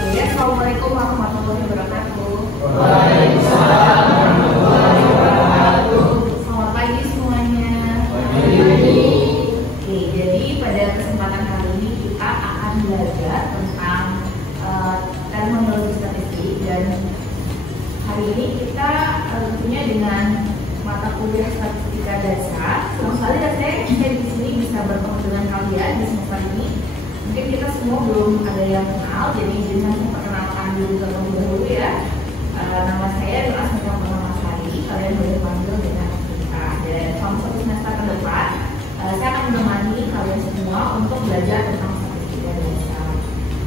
Oke, Assalamualaikum warahmatullahi wabarakatuh. Waalaikumsalam warahmatullahi wabarakatuh. Selamat pagi semuanya. Pagi. Oke, jadi pada kesempatan kali ini kita akan belajar tentang terminologi statistik, dan hari ini kita tentunya dengan mata kuliah statistika dasar. Senang sekali rasanya kita di sini bisa bertemu dengan kalian di semester ini. Mungkin kita semua belum ada yang kenal, jadi izin memperkenalkan dulu terlebih dahulu ya. Nama saya adalah Asmita Purnamasari. Kalian boleh panggil dengan Asmita. Dan selama satu semester ke depan, saya akan menemani kalian semua untuk belajar tentang statistika dasar.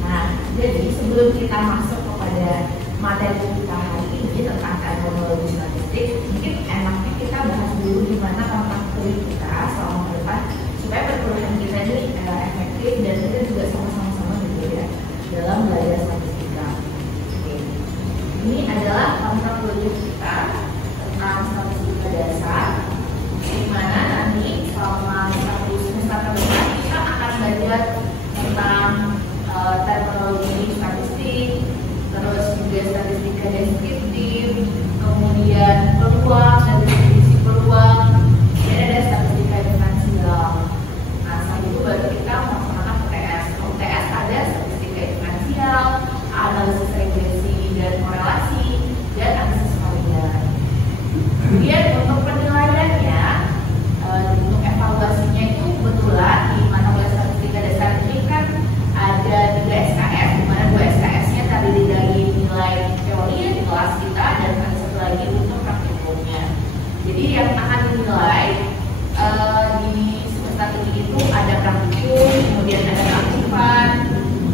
Nah, jadi sebelum kita masuk kepada materi kita hari ini tentang terminologi statistik, mungkin enaknya kita bahas dulu gimana kontak kuliah kita selama ke depan supaya perkuliahan kita ini efektif dan kita juga sama-sama gitu ya dalam belajar statistika. Oke. Ini adalah kontak kuliah kita tentang statistika dasar, di mana nanti selama satu semester ke depan kita akan belajar tentang terminologi statistik, terus juga statistika deskriptif, kemudian peluang dan definisi peluang, dan ada statistika diferensial. Nah, setelah itu baru kita melaksanakan UTS. UTS ada statistika diferensial, analisis regresi dan korelasi, dan analisis varian. Kemudian untuk penilaiannya, untuk evaluasinya itu kebetulan di mata kuliah statistika dasar ini kan ada 3 SKS, di mana 2 SKS-nya terdiri dari nilai teori di kelas kita dan ada satu lagi untuk praktikumnya. Jadi yang akan dinilai di semester ini itu ada praktikum, kemudian ada keaktifan,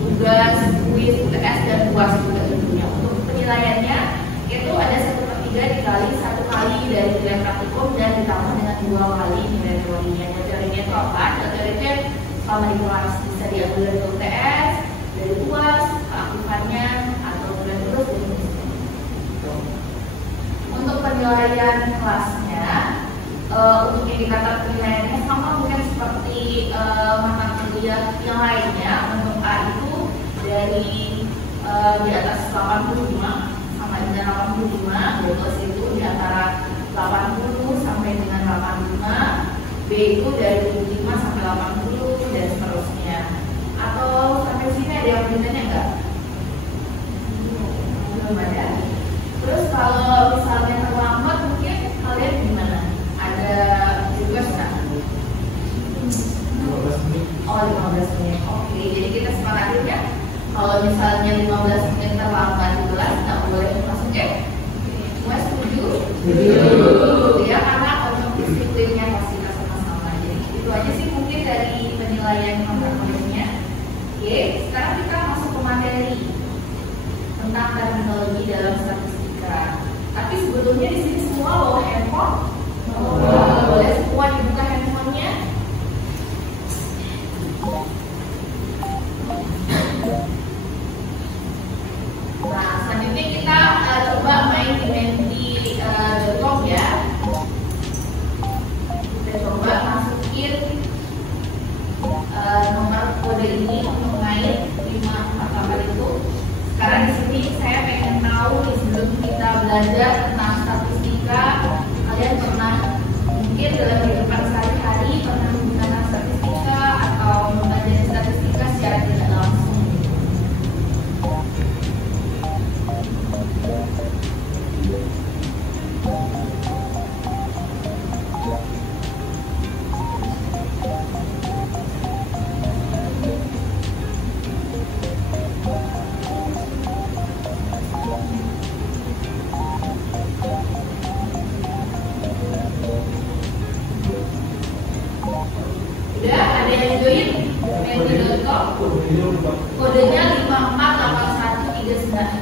tugas, kuis, UTS, dan UAS juga tentunya. Untuk penilaiannya itu ada 1/3 dikali 1 kali dari nilai praktikum dan ditambah dengan 2 kali nilai teorinya. Teorinya itu apa? Teorinya selama di kelas bisa diambil dari UTS, dari UAS, keaktifannya, atau terus dari untuk penilaian kelasnya, untuk indikator penilaiannya sama mungkin seperti mata kuliah yang lainnya. Untuk A itu dari di atas 85 sama dengan 85, plus itu di antara 80 sampai dengan 85, B itu dari 75 sampai 80 dan seterusnya. Atau sampai sini ada yang bertanya enggak? Belum ada. Terus kalau misalnya terlambat mungkin kalian gimana? Ada tugas nggak? 15 menit. Oh, 15 menit. Oke, jadi kita sepakatin ya. Kalau misalnya 15 menit terlambat di kelas nggak boleh masuk ya? Semua setuju? Setuju. Ya, karena untuk disiplinnya pasti kita sama-sama. Jadi itu aja sih mungkin dari penilaian kompetensinya. Oke, sekarang kita masuk ke materi tentang terminologi dalam statistika. Tapi sebetulnya di sini semua bawa handphone. Boleh semua dibuka handphonenya. Nah, selanjutnya kita coba main di menti.com ya. Kita coba masukin nomor kode ini untuk main 54 itu. Sekarang di sini saya pengen tahu nih, sebelum kita belajar tentang statistika, kalian pernah mungkin dalam kehidupan sehari-hari pernah menggunakan statistika atau mempelajari statistika secara tidak langsung? Udah ada yang join menti.com? Kodenya 5481394.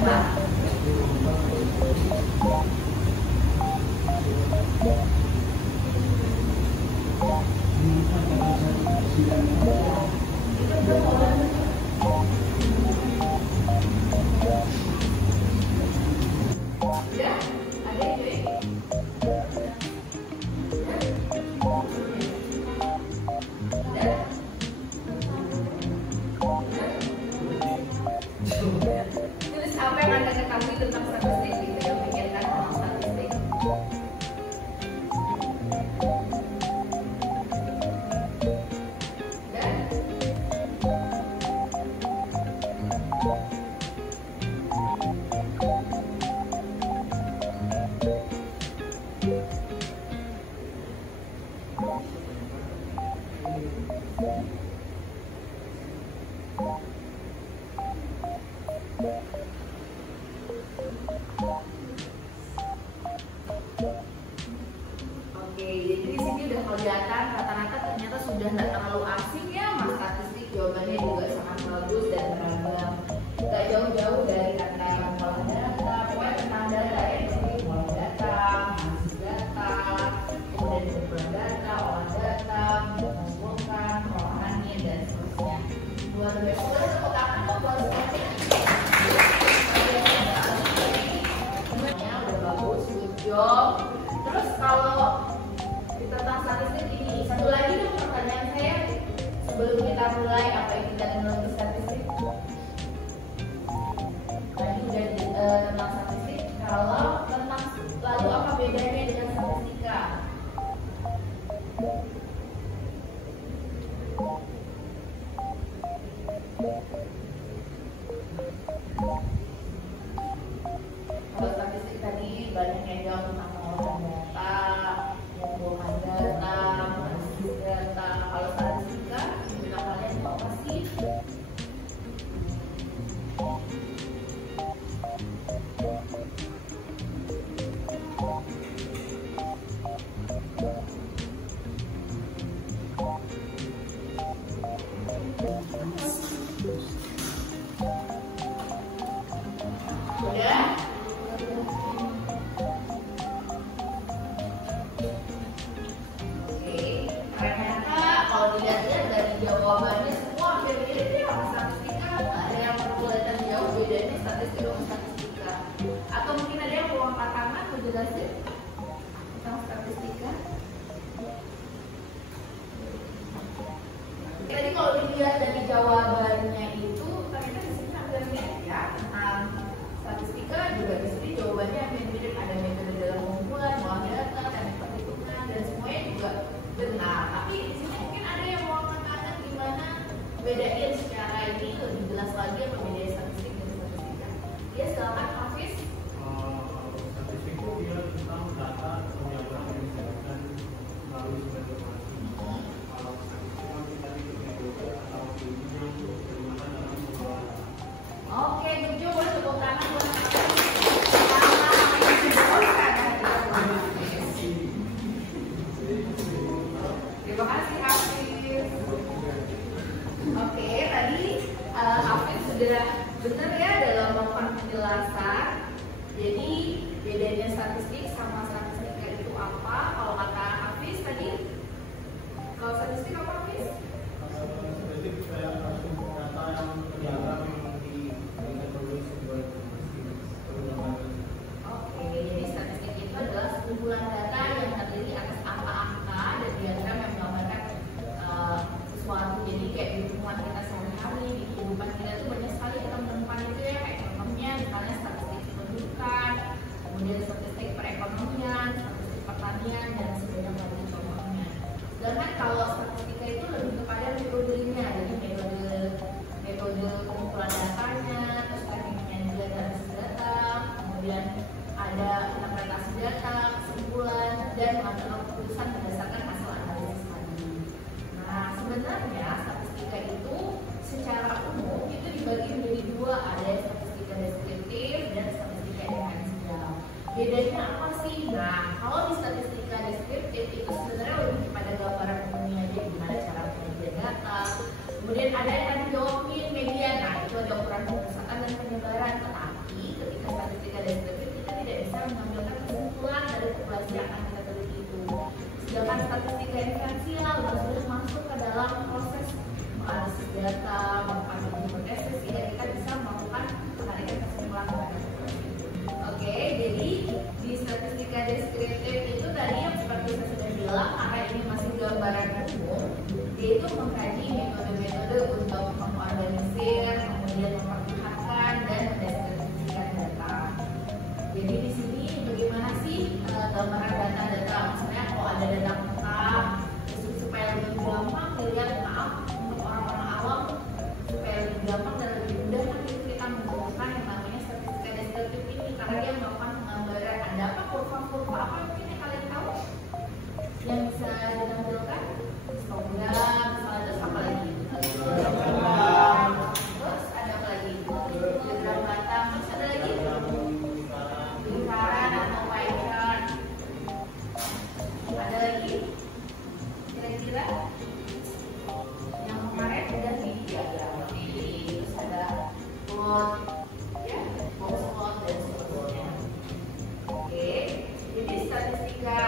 Ya, ada yang join? Ya? pada ketahui tentang statistik, kita pikirkan tentang statistik. Oke, jadi di sini udah kelihatan rata-rata ternyata sudah nggak terlalu asing ya mas statistik, jawabannya juga sangat bagus dan beragam. Nggak jauh-jauh dari kata olah data, pokoknya tentang data ya, jadi olah data, analisis data, kemudian kumpulan data, olah data, mengumpulkan, pengolahannya dan seterusnya. Luar biasa. Boleh tepuk tangan dong buat semuanya. Semuanya udah bagus, good job. Terus kalau tentang statistik ini, satu lagi dong pertanyaan saya sebelum kita mulai, apa yang kita menurut statistik? Tadi udah tentang statistik. Kalau tentang lalu apa bedanya dengan statistika? Kalau statistik tadi banyak yang jawab tentang pengolahan data, pengumpulkan data, analisis data. Kalau statistika, juga kalian tahu pasti. Udah? Oke, ternyata kalau dilihat-lihat dari jawabannya semua hampir mirip ya sama statistika. Nggak ada yang pergulatan jauh bedanya statistik sama statistika. Atau mungkin ada yang mau angkat tangan mau jelasin tentang statistika? Tadi kalau dilihat dari jawabannya itu ternyata di sini hampir mirip ya tentang statistika, juga di sini jawabannya hampir mirip, ada metode dalam pengumpulan, olah data, teknik perhitungan dan semuanya juga benar. Tapi di sini mungkin ada yang mau angkat tangan gimana bedain secara ini lebih jelas lagi apa bedanya statistik dan statistika. Ya silakan Hafiz. Statistik itu dia tentang data penyaluran yang dijalankan melalui sumber informasi. Kalau statistik kan kita metode atau ilmunya bagaimana dalam pengelolaan. Oke, Jojo boleh tepuk tangan buat terima kasih Hafiz. Oke, tadi Hafiz sudah benar ya dalam melakukan penjelasan. Jadi bedanya statistik sama statistika itu apa? Kalau kata Hafiz tadi, kalau statistik apa Hafiz? Statistik saya harus data yang penyaluran yang diberikan oleh sumber informasi. Oke, jadi statistik itu adalah sekumpulan data yang terdiri atas angka-angka dan diagram yang menggambarkan sesuatu. Jadi kayak di lingkungan kita sehari-hari, di kehidupan kita tuh banyak sekali kita menemukan itu ya, kayak contohnya misalnya statistik kependudukan, kemudian statistik perekonomian, statistik pertanian dan sebagainya lagi contohnya. Sedangkan kalau statistika itu lebih kepada metodenya, jadi metode pengumpulan datanya, terus tekniknya juga analisis data, kemudian ada interpretasi data, kesimpulan, dan mengambil keputusan berdasarkan hasil analisis tadi. Nah, sebenarnya statistika itu secara umum itu dibagi menjadi dua, ada statistika deskriptif dan statistika diferensial. Bedanya apa sih? Nah, kalau di statistika deskriptif itu sebenarnya lebih kepada gambaran umumnya aja gimana cara penelitian data. Kemudian ada yang tadi jawabin media, nah itu ada ukuran pemusatan dan penyebaran. Tetapi ketika statistika deskriptif kita tidak bisa mengambilkan kesimpulan dari populasi yang akan kita teliti itu. Sedangkan statistika diferensial sudah masuk ke dalam proses menganalisis data, melakukan hipotesis sehingga kita bisa melakukan penarikan kesimpulan pada populasi itu. Oke, jadi di statistika deskriptif itu tadi yang seperti saya sudah bilang, karena ini masih gambaran umum, yaitu mengkaji metode-metode untuk mengorganisir, kemudian memperlihatkan dan mendeskripsikan data. Jadi di sini bagaimana sih gambaran data-data? Misalnya kalau ada data muka, supaya lebih gampang dilihat, maaf untuk orang-orang awam, supaya lebih gampang dan lebih mudah nanti kita menggunakan yang namanya statistika deskriptif ini karena dia melakukan penggambaran. Ada apa kurva-kurva apa mungkin yang kalian tahu yang bisa ditampilkan? Histogram, misalnya, terus apa lagi? Terus ada apa lagi? Diagram batang, terus ada lagi? Lingkaran atau pie chart. Ada lagi? Kira-kira? Yang kemarin udah di diagram ini, terus ada plot, ya, box plot dan seterusnya. Oke, jadi statistika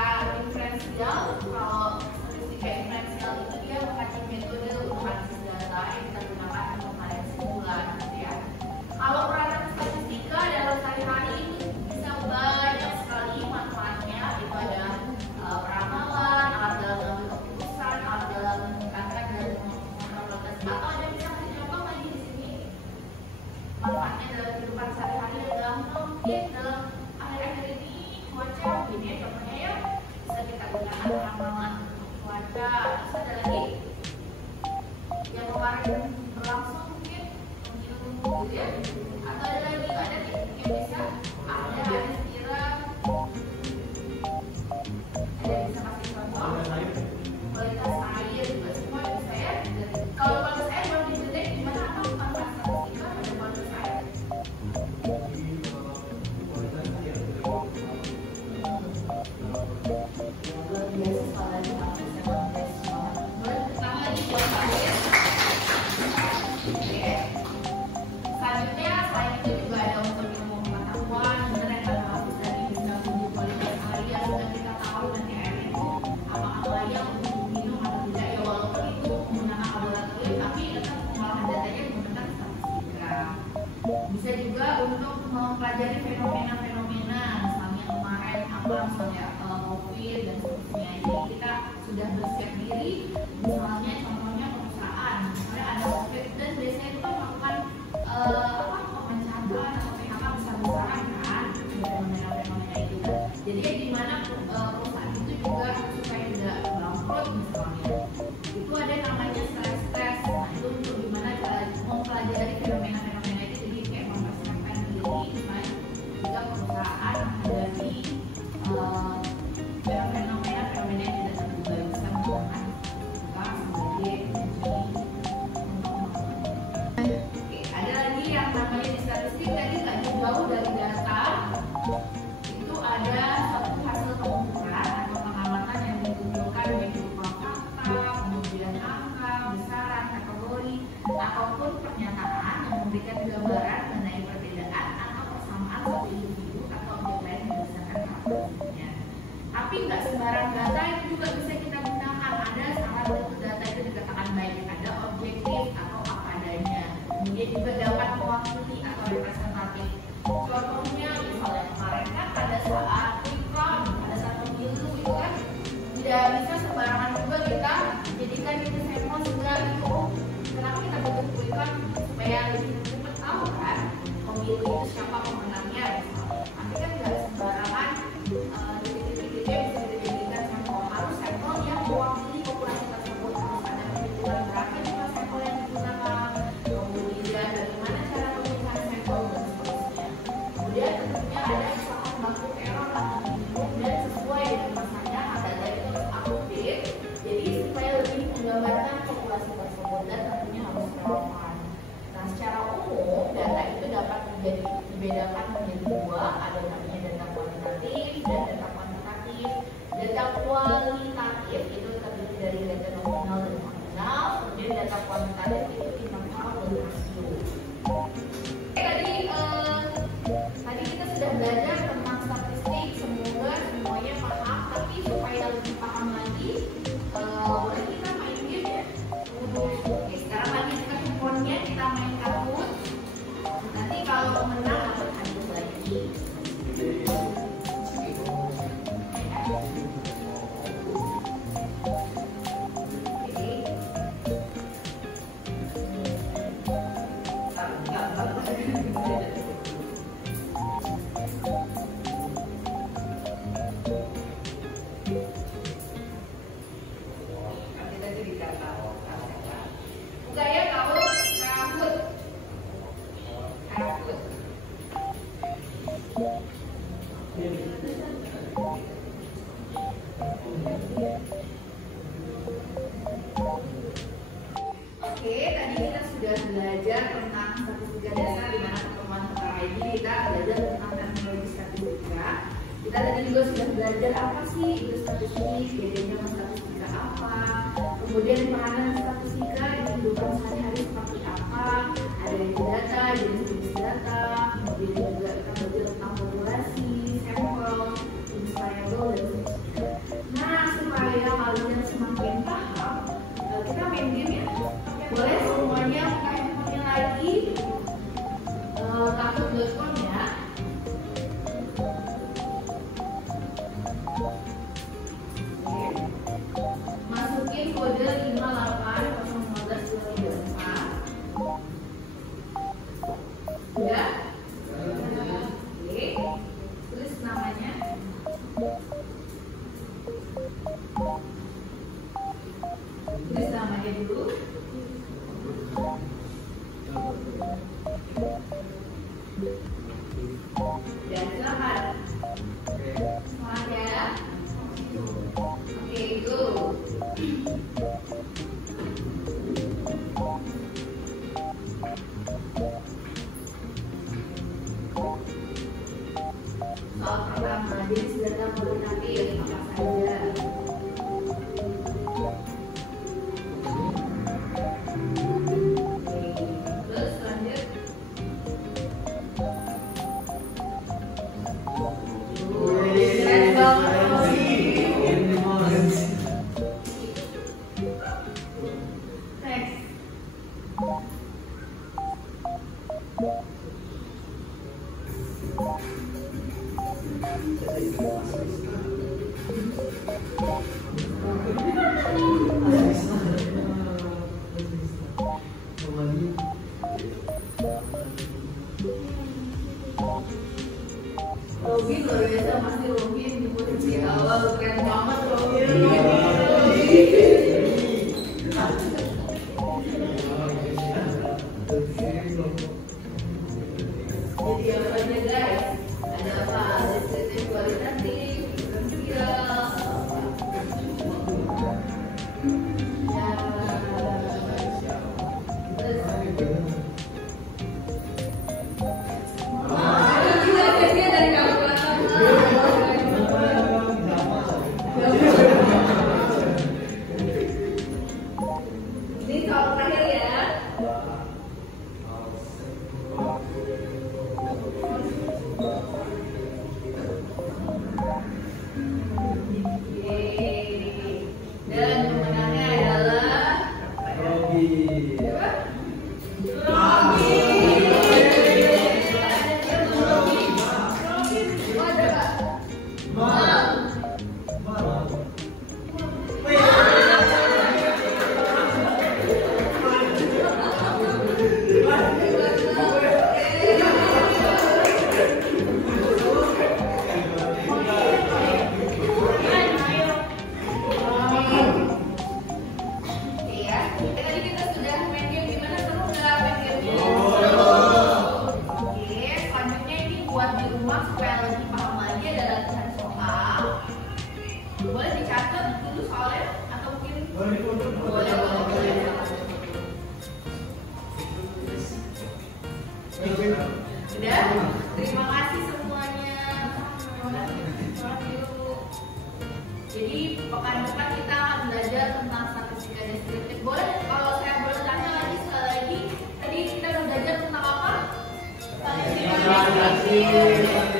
inferensial, kalau statistika inferensial itu dia memakai metode untuk analisis data yang kita gunakan untuk menilai kesimpulan, ya. Kalau peranan statistika dalam sehari-hari itu bisa banyak sekali manfaatnya. Itu ada peramalan, alat dalam mengambil keputusan, alat dalam meningkatkan dan mengontrol. Atau ada misalnya contoh lagi di sini manfaatnya dalam kehidupan sehari-hari yang gampang mungkin dalam akhir-akhir ini cuaca begini ya, contohnya ya bisa kita gunakan ramalan cuaca. Terus ada lagi yang kemarin berlangsung mungkin pemilu gitu ya, atau ada lagi ada mungkin bisa ada kira ada bisa kasih contoh kualitas air juga semua bisa ya. Kalau kualitas air mau didetek gimana apa manfaat statistika pada kualitas air? Luar biasa soalnya lagi buat air. Oke. Selanjutnya selain itu juga ada untuk ilmu pengetahuan, sebenarnya kalau bisa bisa uji kualitas air yang sudah kita tahu nanti air itu apakah layak untuk diminum atau tidak ya, walaupun itu menggunakan laboratorium tapi tetap pengolahan datanya menggunakan statistika. Bisa juga untuk mempelajari fenomena-fenomena, misalnya kemarin apa misalnya COVID dan seterusnya. Jadi kita sudah bersiap diri, misalnya contohnya perusahaan, misalnya ada COVID dan biasanya itu melakukan pemecatan atau PHK besar-besaran kan, fenomena-fenomena itu. Jadi ya gimana perusahaan itu juga supaya tidak bangkrut misalnya. Itu ada namanya stress test. Nah itu untuk gimana mempelajari fenomena-fenomena itu, jadi kayak mempersiapkan diri supaya jika perusahaan menghadapi fenomena-fenomena yang tidak terduga bisa menggunakan juga sebagai uji. Oke, ada lagi yang namanya di statistik tadi nggak jauh dari data. Itu ada satu hasil pengukuran atau pengamatan yang dikumpulkan baik berupa fakta, kemudian angka, besaran, kategori, ataupun pernyataan yang memberikan gambaran mengenai perbedaan atau persamaan satu individu atau objek lain berdasarkan karakteristiknya. Tapi nggak sembarang data itu juga bisa kita gunakan. Ada salah satu data itu dikatakan baik, ada objektif atau apa adanya. Kemudian juga dapat mewakili atau representatif. Contohnya misalnya kemarin kan pada saat quick-count, pada saat pemilu itu kan tidak bisa sembarangan juga kita jadikan itu sampel segala itu. Kenapa kita butuh quick-count? Supaya lebih cepat tahu kan pemilu itu siapa pemenangnya misalnya. Tapi kan tidak sembarangan titik-titiknya bisa dijadikan sampel. Harus sampel yang mewakili populasi tersebut. Harus ada perhitungan berapa jumlah sampel yang digunakan, kemudian bagaimana cara pemilihan sampel dan seterusnya. Kemudian tentunya ada kesalahan baku error atau minimum dan sesuai dengan masanya data itu harus update. Jadi supaya lebih menggambarkan populasi tersebut dan tentunya harus relevan. Nah secara umum data itu dapat dibedakan menjadi dua, ada namanya data kualitatif dan data kuantitatif. Data kualitatif itu terdiri dari data nominal dan nominal, kemudian data kuantitatif itu interval dan rasio. Tadi kita sudah belajar tentang statistik, semoga semuanya paham. Tapi supaya lebih paham lagi, boleh kita main game ya? Oke, sekarang lagi kita handphonenya kita main kartu. Nanti kalau menang dapat hadiah lagi. Oke, tadi kita sudah belajar tentang statistika dasar di mana pertemuan pertama ini kita belajar tentang terminologi statistika. Kita tadi juga sudah belajar apa sih itu statistik, bedanya sama statistika apa, kemudian peranan statistika di kehidupan sehari-hari seperti apa, ada yang data, jenis data, kemudian juga kita belajar tentang populasi, sampel, jenis variabel dan seterusnya. Nah, supaya kalian semakin paham, kita main game ya. Boleh semuanya buka handphonenya lagi, takut.com ya. Masukin kode 5801524. Udah? Oke. Tulis namanya. Tulis namanya dulu. Ya, silakan. Semangat ya. Oke, go. Soal pertama, jenis data kualitatif apa saja? Terus lanjut. Keren banget. Next. Robin luar biasa, pasti Robin di posisi awal keren banget Robin. Jadi apa aja guys? Ada apa? Deskriptif kualitatif, diferensial, ini soal terakhir ya. Dan pemenangnya adalah Robi. Boleh dicatat dulu soalnya atau mungkin boleh. Udah, terima kasih semuanya. Jadi pekan depan kita akan belajar tentang statistika deskriptif. Boleh kalau saya boleh tanya lagi sekali lagi, tadi kita udah belajar tentang apa? Statistika deskriptif.